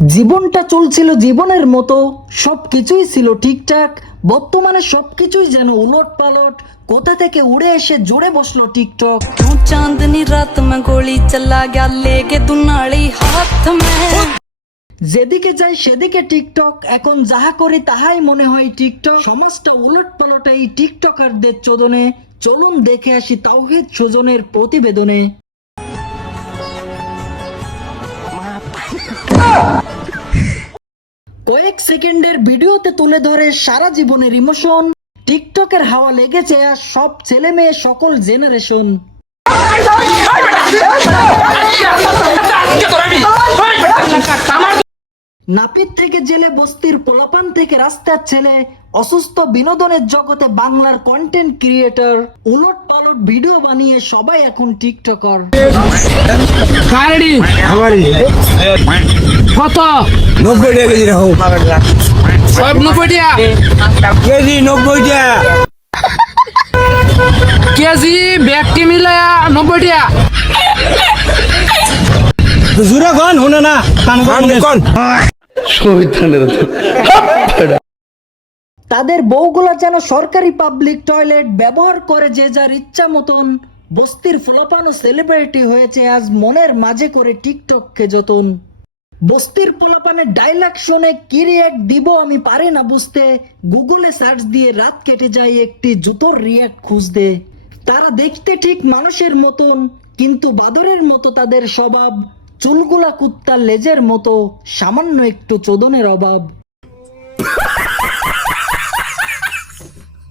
জীবনটা চলছিল জীবনের মতো, সবকিছুই ছিল ঠিকঠাক। বর্তমানে সবকিছুই যেন উলট পালট, কোথা থেকে উড়ে এসে জোরে বসলো টিকটক। चांदनी रात में गोली चला गया लेके दुनाली हाथ में। যেদিকে যাই সেদিকে টিকটক, এখন যাহা করি তাহাই মনে হয় টিকটক। সমাজটা উলট পালট এই টিকটকারদের চোদনে। চলুন দেখে আসি তাওহিদ সুজনের প্রতিবেদনে। কয়েক সেকেন্ডের ভিডিওতে তুলে ধরে সারা জীবনের ইমোশন। টিকটকের হাওয়া লেগেছে আর সব ছেলে মেয়ে সকল জেনারেশন। নাপিত থেকে জেলে, বস্তির পোলাপান থেকে রাস্তার ছেলে, অসুস্থ বিনোদনের জগতে বাংলার কন্টেন্ট ক্রিয়েটর। উলট পালট ভিডিও বানিয়ে সবাই এখন টিকটকার। কত 90 টাকা কেজি রাখো সব 90 টাকা কেজি 90 টাকা কেজি ব্যাগটি মিলে 90 টাকা। জুরা কোন শুনে না কান কোন তাদের বউগুলা যেন সরকারি পাবলিক টয়লেট ব্যবহার করে যে যার ইচ্ছা মতন। বস্তির ফোলাপানো সেলিব্রিটি হয়েছে আজ মনের মাঝে করে টিকটককে যতন। বস্তির পোলাপানের ডায়লগ শুনে কি রিয়াক্ট দিব আমি পারি না বুঝতে। গুগলে সার্চ দিয়ে রাত কেটে যায় একটি জুতোর রিয়াক্ট খুঁজতে। তারা দেখতে ঠিক মানুষের মতন, কিন্তু বাদরের মতো তাদের স্বভাব। চুলগুলা কুত্তার লেজের মতো, সামান্য একটু চোদনের অভাব।